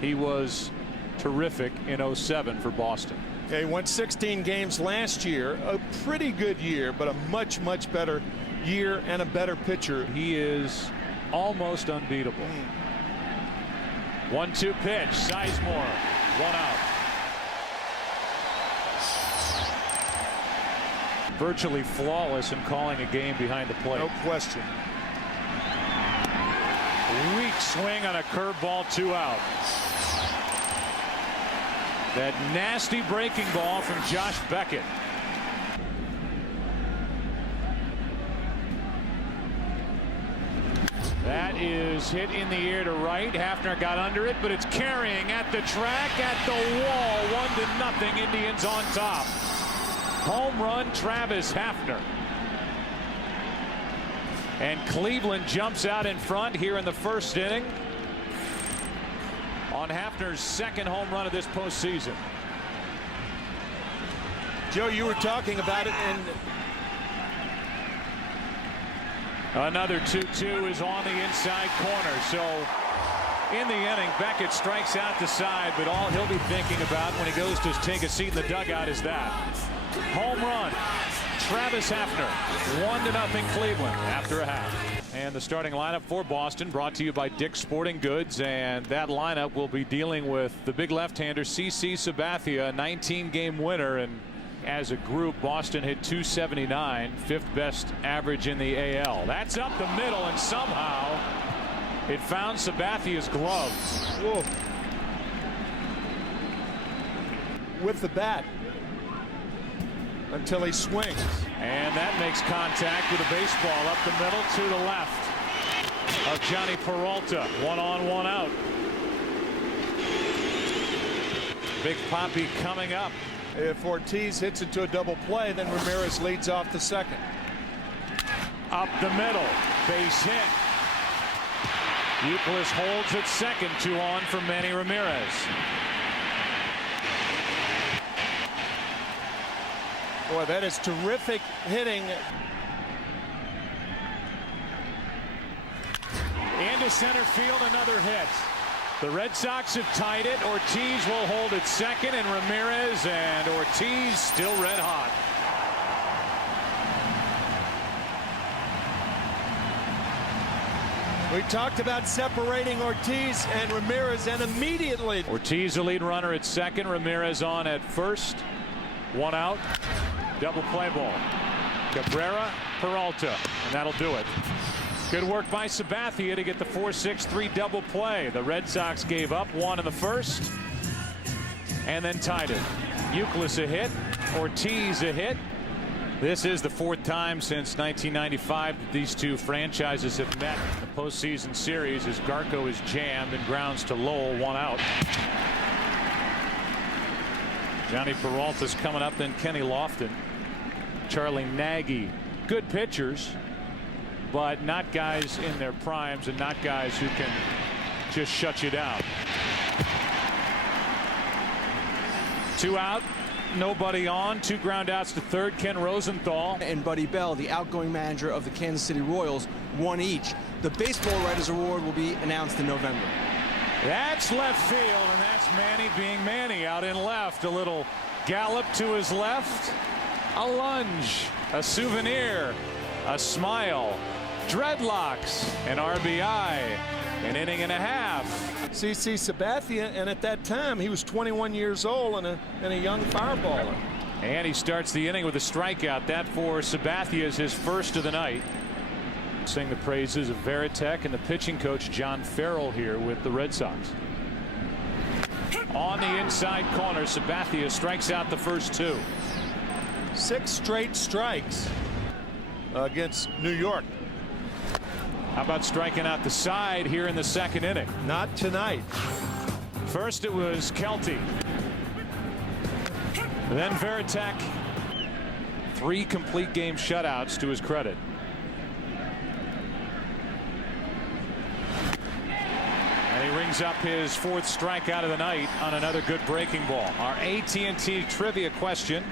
He was terrific in '07 for Boston. He won 16 games last year. A pretty good year, but a much better year and a better pitcher. He is almost unbeatable. 1-2 pitch. Sizemore. 1 out. Virtually flawless in calling a game behind the plate. No question. Weak swing on a curveball, 2 out. That nasty breaking ball from Josh Beckett. That is hit in the air to right. Hafner got under it, but it's carrying at the track, at the wall. 1-0. Indians on top. Home run, Travis Hafner. And Cleveland jumps out in front here in the first inning on Hafner's second home run of this postseason. Joe, you were talking about it, and another 2-2 is on the inside corner. So in the inning, Beckett strikes out the side, but all he'll be thinking about when he goes to take a seat in the dugout is that. Home run, Travis Hafner. 1-0 Cleveland after a half. And the starting lineup for Boston, brought to you by Dick's Sporting Goods, and that lineup will be dealing with the big left-hander CC Sabathia, a 19-game winner, and as a group, Boston hit .279, 5th best average in the AL. That's up the middle, and somehow it found Sabathia's glove. Whoa. With the bat until he swings. And that makes contact with a baseball up the middle to the left of Johnny Peralta. 1 on, 1 out. Big Papi coming up. If Ortiz hits it to a double play, then Ramirez leads off the second. Up the middle, base hit. Euclid holds at second. 2 on for Manny Ramirez. Boy, that is terrific hitting. Into center field, another hit. The Red Sox have tied it. Ortiz will hold at second, and Ramirez and Ortiz still red hot. We talked about separating Ortiz and Ramirez, and immediately Ortiz the lead runner at second, Ramirez on at first. 1 out. Double play ball. Cabrera, Peralta, and that'll do it. Good work by Sabathia to get the 4-6-3 double play. The Red Sox gave up 1 in the first and then tied it. Euclid a hit, Ortiz a hit. This is the 4th time since 1995 that these two franchises have met in the postseason series, as Garco is jammed and grounds to Lowell. 1 out. Johnny Peralta's coming up, then Kenny Lofton, Charlie Nagy. Good pitchers, but not guys in their primes and not guys who can just shut you down. 2 out, nobody on. 2 ground outs to third. Ken Rosenthal and Buddy Bell, the outgoing manager of the Kansas City Royals, 1 each. The Baseball Writers Award will be announced in November. That's left field, and that's Manny being Manny out in left. A little gallop to his left, a lunge, a souvenir, a smile, dreadlocks, an RBI, an inning and a half. CC Sabathia, and at that time he was 21 years old and a young fireballer. And he starts the inning with a strikeout. That for Sabathia is his first of the night. Sing the praises of Veritek and the pitching coach John Farrell here with the Red Sox. On the inside corner, Sabathia strikes out the first 2. 6 straight strikes against New York. How about striking out the side here in the second inning? Not tonight. First it was Kelty. Then Veritek. 3 complete game shutouts to his credit. And he rings up his 4th strikeout of the night on another good breaking ball. Our AT&T trivia question.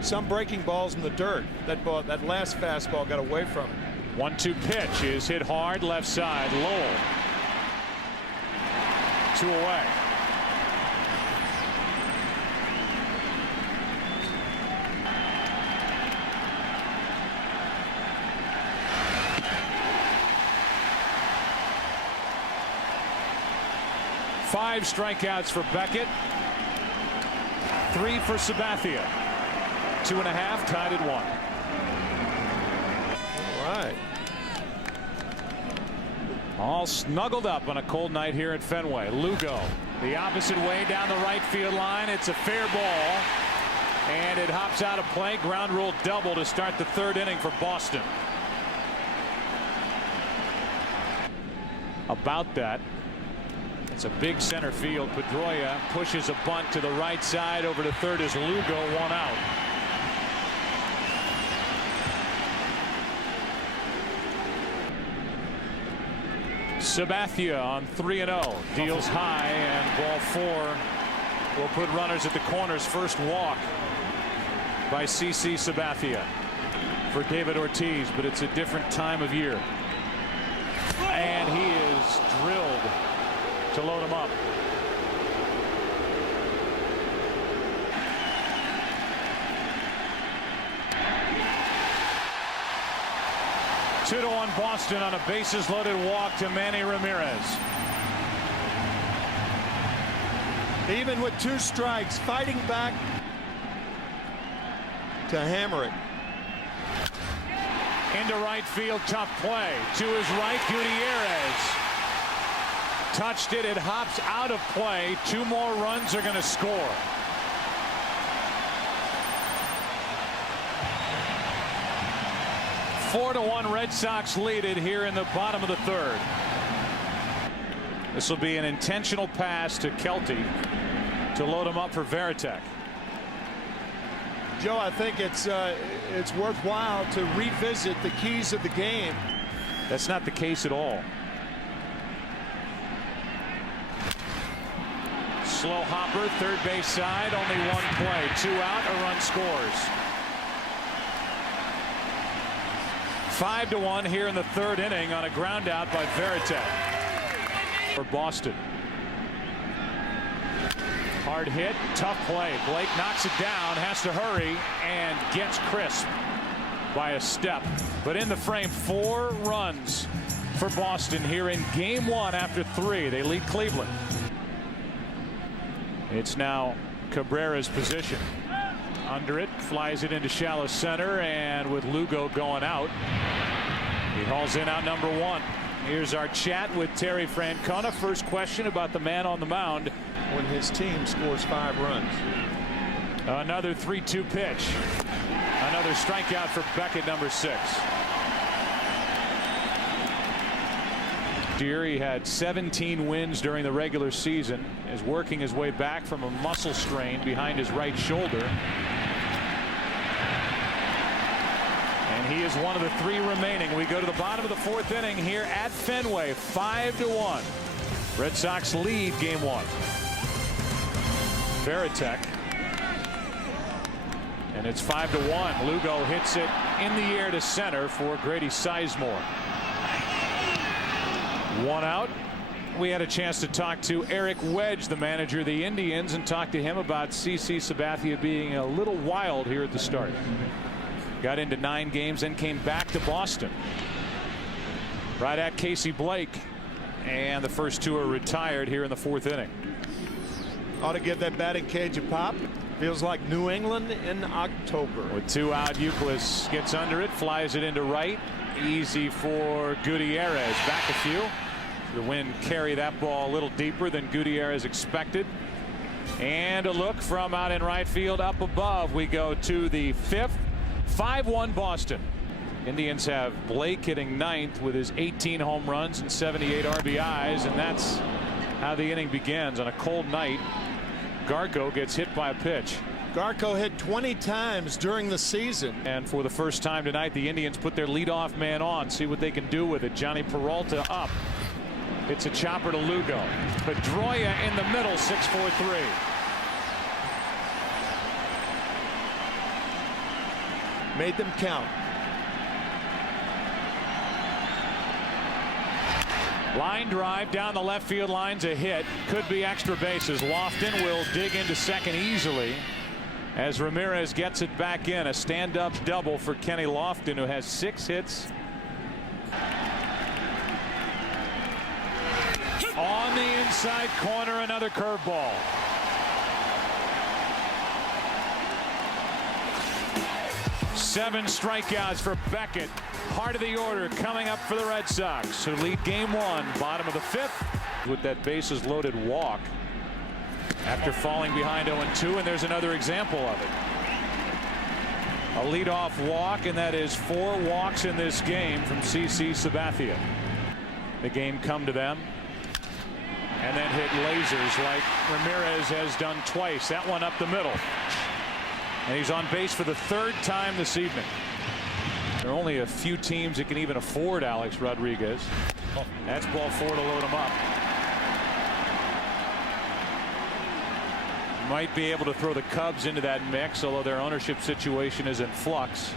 Some breaking balls in the dirt. That last fastball got away from him. 1-2 pitch is hit hard left side. Lowell. 2 away. 5 strikeouts for Beckett. 3 for Sabathia. 2.5 tied at 1. All right. All snuggled up on a cold night here at Fenway. Lugo the opposite way down the right field line. It's a fair ball. And it hops out of play. Ground rule double to start the 3rd inning for Boston. About that. It's a big center field. Pedroia pushes a bunt to the right side. Over to third is Lugo. 1 out. Sabathia on 3-0. Deals high, and ball 4 will put runners at the corners. First walk by CC Sabathia for David Ortiz, but it's a different time of year. And he is drilled to load him up. Two to 1 Boston on a bases loaded walk to Manny Ramirez. Even with 2 strikes, fighting back to hammer it. Into right field, tough play. To his right, Gutierrez. Touched it, it hops out of play. 2 more runs are going to score. Four to 1 Red Sox lead it here in the bottom of the 3rd. This will be an intentional pass to Kelty to load him up for Varitek. Joe, I think it's worthwhile to revisit the keys of the game. That's not the case at all. Slow hopper, third base side, only 1 play. 2 out, a run scores. 5 to 1 here in the 3rd inning on a ground out by Varitek for Boston. Hard hit, tough play. Blake knocks it down, has to hurry, and gets crisp by a step. But in the frame, 4 runs for Boston here in game 1 after 3. They lead Cleveland. It's now Cabrera's position. Under it, flies it into shallow center, and with Lugo going out, he hauls in out number 1. Here's our chat with Terry Francona. First question about the man on the mound. When his team scores 5 runs. Another 3-2 pitch. Another strikeout for Beckett, number 6. He had 17 wins during the regular season. Is working his way back from a muscle strain behind his right shoulder. And he is one of the 3 remaining. We go to the bottom of the 4th inning here at Fenway. 5 to 1. Red Sox lead game 1. Varitek. And it's 5 to 1. Lugo hits it in the air to center for Grady Sizemore. 1 out. We had a chance to talk to Eric Wedge, the manager of the Indians, and talk to him about CC Sabathia being a little wild here at the start. Got into 9 games, then came back to Boston. Right at Casey Blake. And the first 2 are retired here in the 4th inning. Ought to give that batting cage a pop. Feels like New England in October. With 2 out, Euclid gets under it, flies it into right. Easy for Gutierrez. Back a few. The wind carry that ball a little deeper than Gutierrez expected. And a look from out in right field up above. We go to the 5th. 5-1 Boston. Indians have Blake hitting 9th with his 18 home runs and 78 RBIs, and that's how the inning begins. On a cold night, Garco gets hit by a pitch. Garco hit 20 times during the season. And for the first time tonight, the Indians put their leadoff man on. See what they can do with it. Johnny Peralta up. It's a chopper to Lugo. Pedroia in the middle, 6-4-3. Made them count. Line drive down the left field line's a hit. Could be extra bases. Lofton will dig into second easily as Ramirez gets it back in. A stand-up double for Kenny Lofton, who has 6 hits. On the inside corner, another curveball. Seven strikeouts for Beckett. Part of the order coming up for the Red Sox, who lead game one, bottom of the fifth, with that bases loaded walk after falling behind 0-2, and there's another example of it. A leadoff walk, and that is 4 walks in this game from CC Sabathia. The game come to them, and then hit lasers like Ramirez has done twice. That one up the middle. And he's on base for the 3rd time this evening. There are only a few teams that can even afford Alex Rodriguez. That's ball 4 to load him up. Might be able to throw the Cubs into that mix, although their ownership situation is in flux.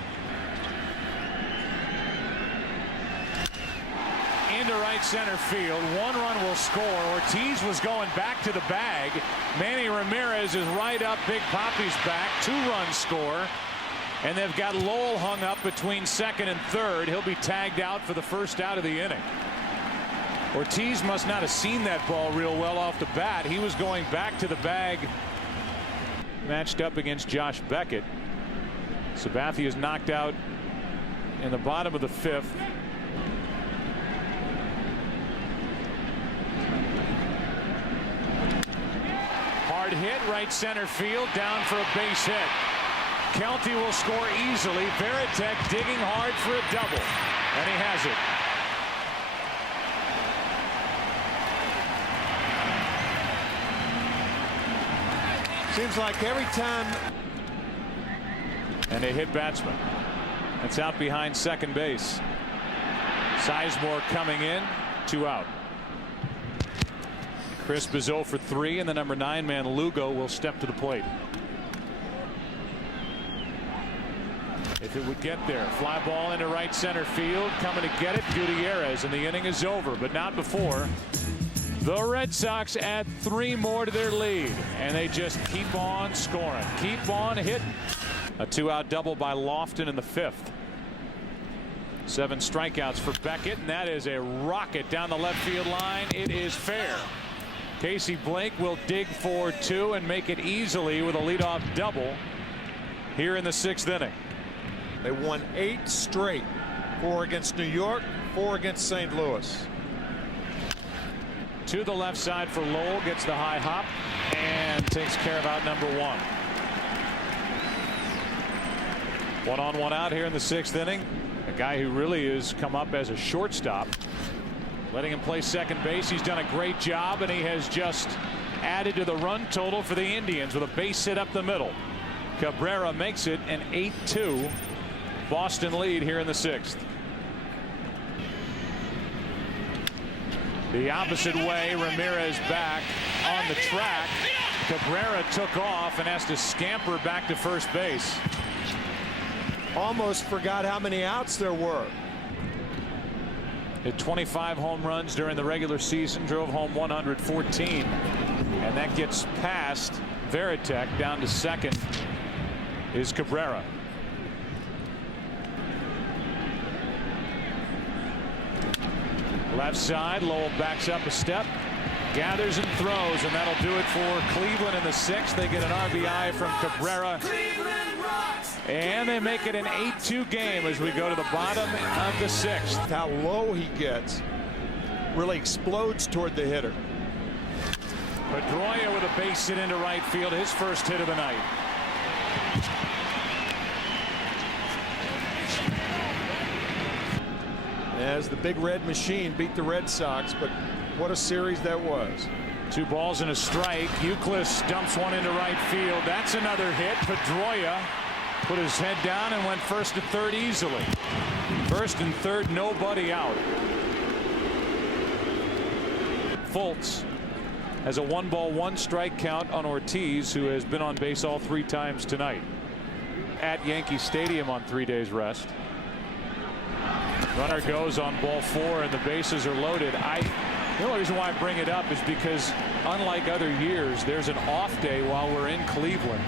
Into right center field. 1 run will score. Ortiz was going back to the bag. Manny Ramirez is right up Big Papi's back. 2-run score. And they've got Lowell hung up between 2nd and 3rd. He'll be tagged out for the first out of the inning. Ortiz must not have seen that ball real well off the bat. He was going back to the bag. Matched up against Josh Beckett. Sabathia is knocked out in the bottom of the 5th. Hard hit right center field, down for a base hit. Kelty will score easily. Veritek digging hard for a double, and he has it. Seems like every time. And a hit batsman. That's out behind second base. Sizemore coming in, 2 out. Crisp is 0 for 3, and the number 9 man Lugo will step to the plate. If it would get there, fly ball into right center field, coming to get it, Gutierrez, and the inning is over, but not before the Red Sox add 3 more to their lead, and they just keep on scoring, keep on hitting. A 2-out double by Lofton in the 5th. 7 strikeouts for Beckett, and that is a rocket down the left field line. It is fair. Casey Blake will dig for 2 and make it easily with a leadoff double here in the 6th inning. They won 8 straight. 4 against New York, 4 against St. Louis. To the left side for Lowell, gets the high hop and takes care of out number 1. 1-on-1 out here in the 6th inning. A guy who really has come up as a shortstop. Letting him play second base. He's done a great job, and he has just added to the run total for the Indians with a base hit up the middle. Cabrera makes it an 8-2 Boston lead here in the 6th. The opposite way, Ramirez back on the track. Cabrera took off and has to scamper back to first base. Almost forgot how many outs there were. Hit 25 home runs during the regular season, drove home 114, and that gets past Veritek. Down to second is Cabrera. Left side, Lowell backs up a step, gathers and throws, and that'll do it for Cleveland in the 6th. They get an RBI from Cabrera, and they make it an 8-2 game as we go to the bottom of the 6th. How low he gets really explodes toward the hitter. Pedroia with a base hit into right field, his first hit of the night. As the Big Red Machine beat the Red Sox, but what a series that was. 2 balls and a strike. Euclid dumps one into right field. That's another hit. Pedroia put his head down and went 1st to 3rd easily. 1st and 3rd, nobody out. Fultz has a 1-ball, 1-strike count on Ortiz, who has been on base all 3 times tonight. At Yankee Stadium on 3 days rest. Runner goes on ball 4 and the bases are loaded. The only reason why I bring it up is because unlike other years, there's an off day while we're in Cleveland.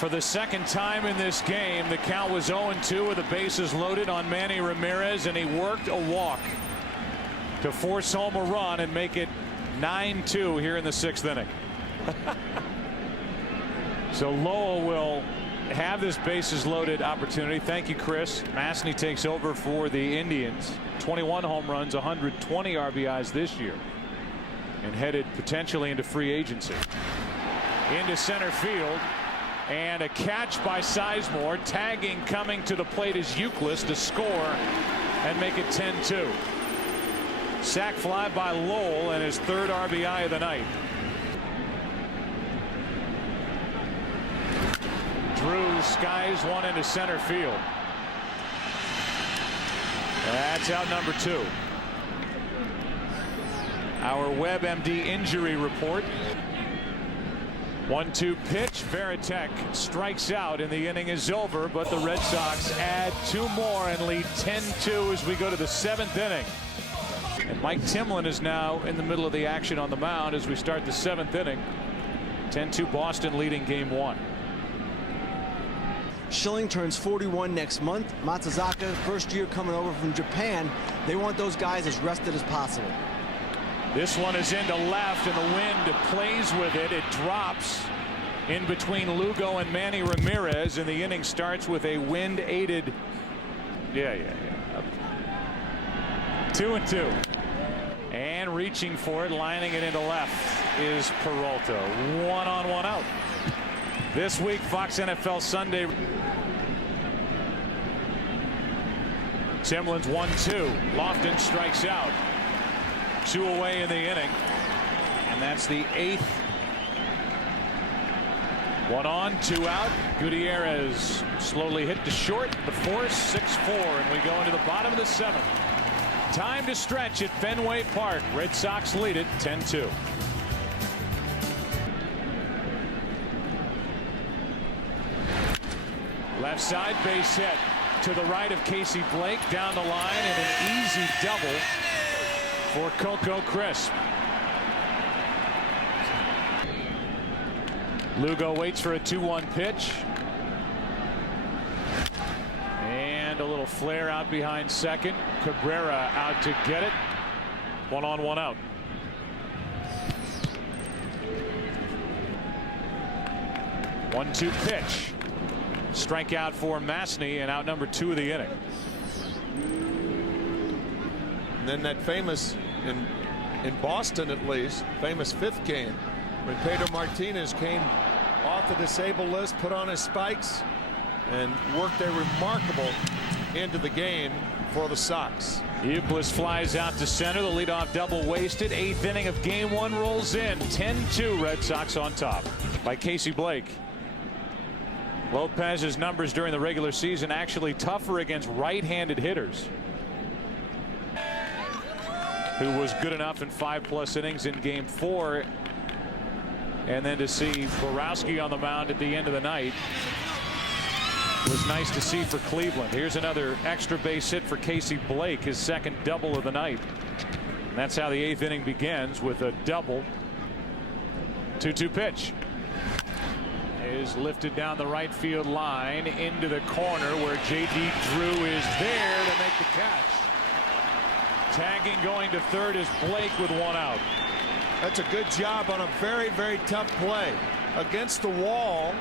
For the second time in this game, the count was 0-2 with the bases loaded on Manny Ramirez, and he worked a walk to force home a run and make it 9-2 here in the 6th inning. So Lowell will have this bases loaded opportunity. Thank you, Chris. Masny takes over for the Indians. 21 home runs, 120 RBIs this year, and headed potentially into free agency. Into center field, and a catch by Sizemore. Tagging coming to the plate is Euclid to score and make it 10-2. Sac fly by Lowell and his 3rd RBI of the night. Drew skies one into center field. That's out number 2. Our WebMD injury report. 1-2 pitch. Veritek strikes out, and the inning is over, but the Red Sox add 2 more and lead 10-2 as we go to the 7th inning. And Mike Timlin is now in the middle of the action on the mound as we start the 7th inning. 10-2 Boston leading game 1. Schilling turns 41 next month. Matsuzaka, first year coming over from Japan. They want those guys as rested as possible. This one is into left, and the wind plays with it. It drops in between Lugo and Manny Ramirez, and the inning starts with a wind-aided. 2-2. And reaching for it, lining it into left, is Peralta. 1 on, 1 out. This week, Fox NFL Sunday. Timlin's 1-2. Lofton strikes out. 2 away in the inning, and that's the 8th. 1 on, 2 out. Gutierrez slowly hit to short. The force 6-4, and we go into the bottom of the 7th. Time to stretch at Fenway Park. Red Sox lead it 10-2. Left side base hit to the right of Casey Blake, down the line, and an easy double for Coco Crisp. Lugo waits for a 2-1 pitch. And a little flare out behind second. Cabrera out to get it. 1 on, 1 out. One-two pitch. Strikeout for Masny, and out number 2 of the inning. And then that famous, in Boston at least, famous 5th game when Pedro Martinez came off the disabled list, put on his spikes, and worked a remarkable end of the game for the Sox. Euclid flies out to center. The leadoff double wasted. 8th inning of game 1 rolls in. 10-2 Red Sox on top by Casey Blake. Lopez's numbers during the regular season actually tougher against right-handed hitters, who was good enough in 5+ innings in game 4. And then to see Borowski on the mound at the end of the night was nice to see for Cleveland. Here's another extra base hit for Casey Blake, his 2nd double of the night. And that's how the 8th inning begins, with a double. 2-2 pitch is lifted down the right field line into the corner, where J.D. Drew is there to make the catch. Tagging going to 3rd is Blake with 1 out. That's a good job on a very, very tough play against the wall.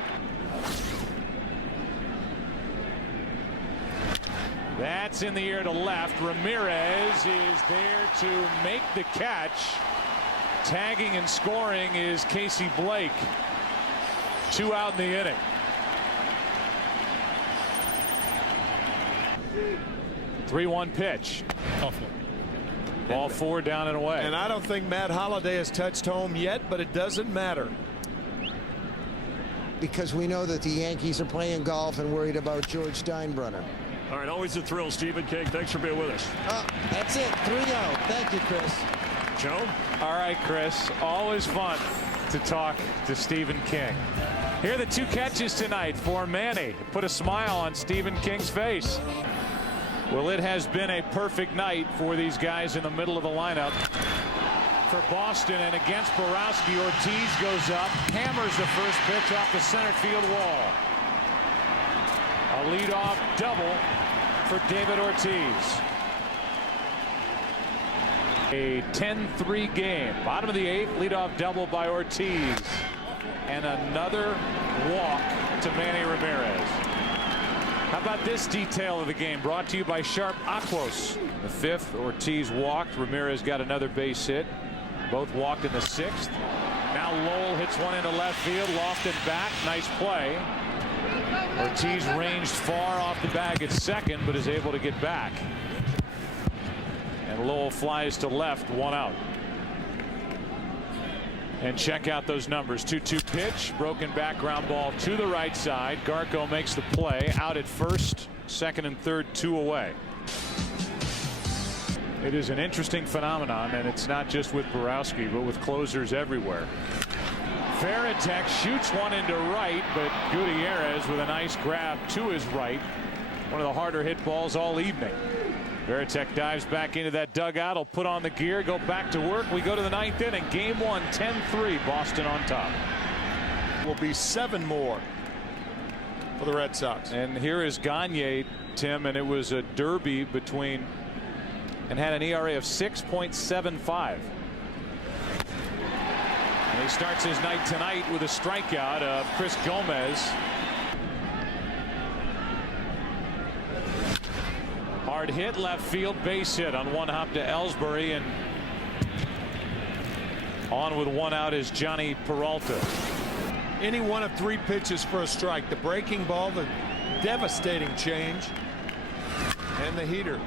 That's in the air to left. Ramirez is there to make the catch. Tagging and scoring is Casey Blake. 2 out in the inning. Three-one pitch. Ball 4 down and away. And I don't think Matt Holliday has touched home yet, but it doesn't matter. Because we know that the Yankees are playing golf and worried about George Steinbrenner. All right, always a thrill, Stephen King. Thanks for being with us. That's it. 3-0. Thank you, Chris. Joe? All right, Chris. Always fun to talk to Stephen King. Here are the 2 catches tonight for Manny. Put a smile on Stephen King's face. Well, it has been a perfect night for these guys in the middle of the lineup. For Boston, and against Borowski, Ortiz goes up, hammers the first pitch off the center field wall. A leadoff double for David Ortiz. A 10-3 game. Bottom of the 8th, leadoff double by Ortiz. And another walk to Manny Ramirez. How about this detail of the game, brought to you by Sharp Aquos. The 5th, Ortiz walked. Ramirez got another base hit. Both walked in the 6th. Now Lowell hits one into left field. Lofton back. Nice play. Ortiz ranged far off the bag at second, but is able to get back. And Lowell flies to left, 1 out. And check out those numbers. 2-2 pitch, broken back, ground ball to the right side. Garco makes the play, out at first, second and third, 2 away. It is an interesting phenomenon, and it's not just with Borowski, but with closers everywhere. Veritek shoots one into right, but Gutierrez with a nice grab to his right. One of the harder hit balls all evening. Veritek dives back into that dugout. He'll put on the gear, go back to work. We go to the 9th inning. Game 1, 10-3, Boston on top. Will be 7 more for the Red Sox. And here is Gagne, Tim, and it was a derby between, and had an ERA of 6.75. And he starts his night tonight with a strikeout of Chris Gomez. Hard hit, left field, base hit on one hop to Ellsbury, and on with 1 out is Johnny Peralta. Any one of 3 pitches for a strike. The breaking ball, the devastating change, and the heater.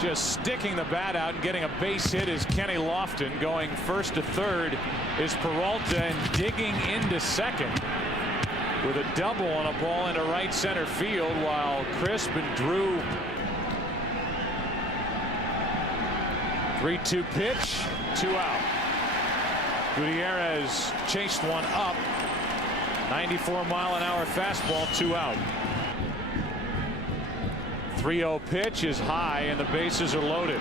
Just sticking the bat out and getting a base hit is Kenny Lofton. Going first to third is Peralta, and digging into second with a double on a ball into right center field, while Crisp and Drew. 3-2 pitch, 2 out. Gutierrez chased one up. 94-mile-an-hour fastball, 2 out. 3-0 pitch is high, and the bases are loaded.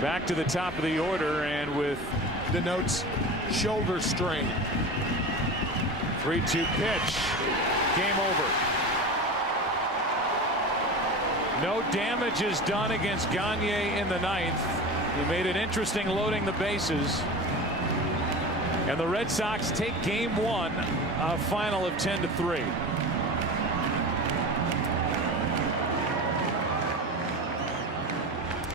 Back to the top of the order, and with Denotes shoulder strain. 3-2 pitch. Game over. No damage is done against Gagne in the 9th. He made it interesting loading the bases. And the Red Sox take game 1, a final of 10-3.